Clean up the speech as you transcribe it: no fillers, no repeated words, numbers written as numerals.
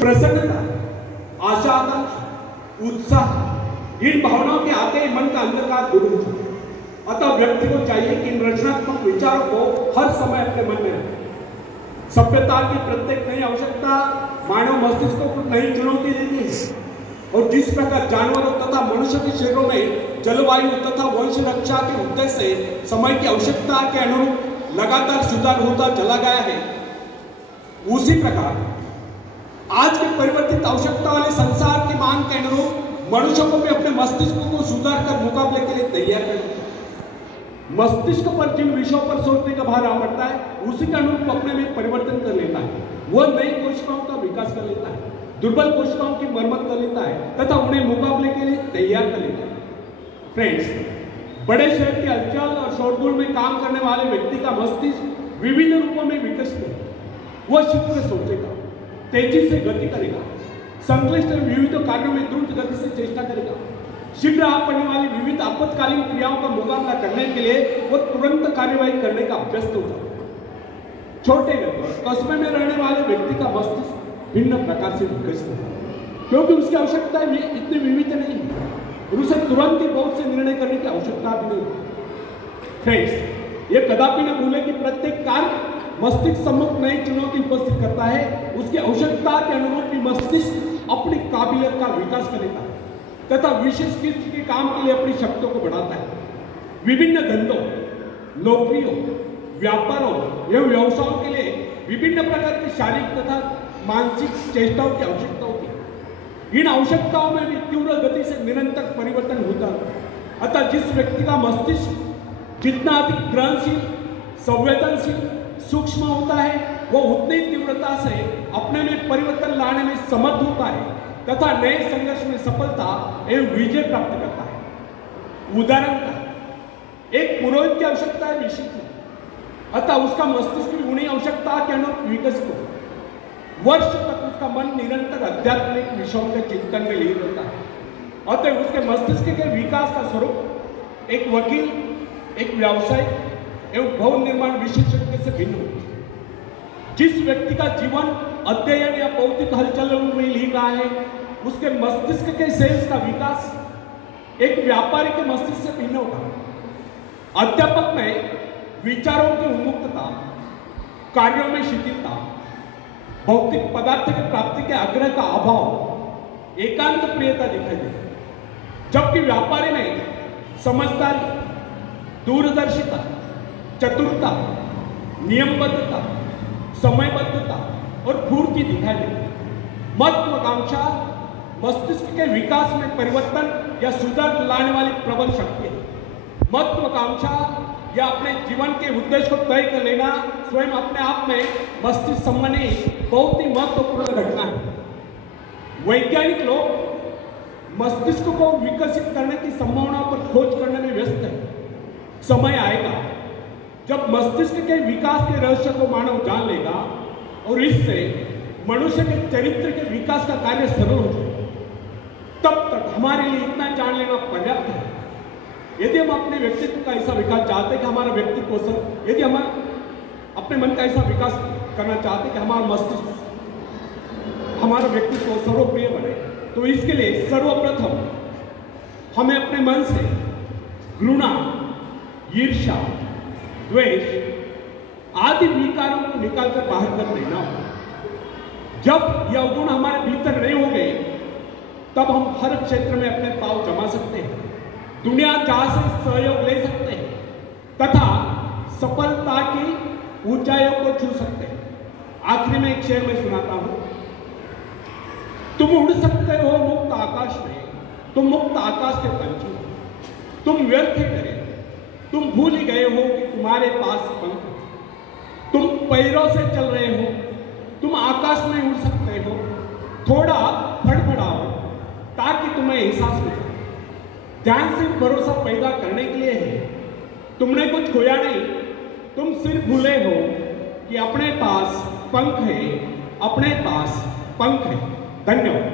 प्रसन्नता, आशा, आकांक्षा, उत्साह, इन भावनाओं के आते ही मन का अंधकार दूर हो जाए। अतः व्यक्ति को चाहिए कि इन रचनात्मक विचारों को हर समय अपने मन में रखें। सभ्यता की प्रत्येक नई आवश्यकता मानव मस्तिष्क को कुछ नई चुनौती देती है, और जिस प्रकार जानवरों तथा मनुष्य के शरीरों में जलवायु तथा वंश रक्षा के उद्देश्य से समय की आवश्यकता के अनुरूप लगातार सुधार होता चला गया है, उसी प्रकार आज के परिवर्तित आवश्यकता वाले संसार की मांग के अनुरूप मनुष्य को भी अपने मस्तिष्क को सुधार कर मुकाबले के लिए तैयार करना। मस्तिष्क पर जिन विषयों पर सोचने का भार आ पड़ता है, उसी के अनुरूप अपने में परिवर्तन कर लेता है। वह नई कोशिकाओं का विकास कर लेता है, दुर्बल कोशिकाओं की मरम्मत कर लेता है तथा उन्हें मुकाबले के लिए तैयार कर लेता है। फ्रेंड्स, बड़े शहर के हलचल और शोरगुल में काम करने वाले व्यक्ति का मस्तिष्क विभिन्न रूपों में विकसित है। वह शीघ्र सोचेगा, तेजी से गति करेगा, संक्लिष्ट विविध कार्यों में द्रुत गति से चेष्टा करेगा। शीघ्र आप पड़ने वाली विविध आपातकालीन क्रियाओं का मुकाबला करने के लिए वो तुरंत कार्यवाही करने का अभ्यस्त होता है। छोटे कस्बे में रहने वाले व्यक्ति का मस्तिष्क भिन्न प्रकार से विकसित है, क्योंकि उसकी आवश्यकता भी इतनी विविध नहीं है और उसे तुरंत ही बहुत से निर्णय करने की आवश्यकता भी नहीं है। फ्रेंड्स, ये कदापि न भूले कि प्रत्येक कार्य मस्तिष्क सम्मुख नई चुनौती उपस्थित करता है। उसकी आवश्यकता के अनुरूप भी मस्तिष्क अपनी काबिलियत का विकास करेगा तथा विशेष किस्म के काम के लिए अपनी शक्तियों को बढ़ाता है। विभिन्न धंधों, नौकरियों, व्यापारों एवं व्यवसायों के लिए विभिन्न प्रकार की शारीरिक तथा मानसिक चेष्टाओं की आवश्यकता होती है। इन आवश्यकताओं में भी तीव्र गति से निरंतर परिवर्तन होता है। अतः जिस व्यक्ति का मस्तिष्क जितना अधिक ग्रहणशील, संवेदनशील, सूक्ष्म होता है, वो उतनी तीव्रता से अपने में परिवर्तन लाने में समर्थ होता है तथा नए संघर्ष में सफलता एवं विजय प्राप्त करता है। उदाहरण का एक पुरोहित की आवश्यकता है निश्चित है, अतः उसका मस्तिष्क भी उन्हीं आवश्यकता के अनुरूप विकसित हो। वर्ष तक उसका मन निरंतर आध्यात्मिक विषयों के चिंतन में लीन रहता है। अतः उसके मस्तिष्क के विकास का स्वरूप एक वकील, एक व्यवसायी एवं भवन निर्माण विशेषज्ञ से भिन्न होती है। जिस व्यक्ति का जीवन अध्ययन या भौतिक हलचल में लीन रहा है, उसके मस्तिष्क के सेल्स का विकास एक व्यापारी के मस्तिष्क से भिन्न होगा। अध्यापक में विचारों की उन्मुक्तता, कार्यों में शिथिलता, भौतिक पदार्थ की प्राप्ति के आग्रह का अभाव, एकांत प्रियता दिखाई देती, जबकि व्यापारी में समझदारी, दूरदर्शिता, चतुरता, नियमबद्धता, समयबद्धता और फूर्ति दिखाई देती। महत्वाकांक्षा मस्तिष्क के विकास में परिवर्तन या सुधार लाने वाली प्रबल शक्ति है। महत्वाकांक्षा या अपने जीवन के उद्देश्य को तय कर लेना स्वयं अपने आप में मस्तिष्क संबंधी बहुत ही महत्वपूर्ण घटना है। वैज्ञानिक लोग मस्तिष्क को विकसित करने की संभावना पर खोज करने में व्यस्त है। समय आएगा जब मस्तिष्क के विकास के रहस्य को मानव जान लेगा और इससे मनुष्य के चरित्र के विकास का कार्य सरल हो जाएगा। तब तक हमारे लिए इतना जान लेना पर्याप्त है। यदि हम अपने व्यक्तित्व का ऐसा विकास चाहते हैं कि हमारा व्यक्तित्व, यदि हम अपने मन का ऐसा विकास करना चाहते हैं कि हमारा मस्तिष्क, हमारा व्यक्तित्व सर्वप्रिय बने, तो इसके लिए सर्वप्रथम हमें अपने मन से घृणा, ईर्ष्या, द्वेष आदि विकारों को निकालकर बाहर कर देना होगा। जब यह गुण हमारे भीतर नहीं होंगे, तब हम हर क्षेत्र में अपने पांव जमा सकते हैं, दुनिया जहां से सहयोग ले सकते हैं तथा सफलता की ऊंचाइयों को छू सकते हैं। आखिरी में एक शेर में सुनाता हूं। तुम उड़ सकते हो मुक्त आकाश में, तुम मुक्त आकाश के पंछी हो। तुम व्यर्थ डरे, तुम भूल ही गए हो कि तुम्हारे पास पंख है। तुम पैरों से चल रहे हो, तुम आकाश में उड़ सकते हो। थोड़ा फड़फड़ाओ ताकि तुम्हें एहसास हो। ध्यान से भरोसा पैदा करने के लिए है। तुमने कुछ खोया नहीं, तुम सिर्फ भूले हो कि अपने पास पंख है, अपने पास पंख है। धन्यवाद।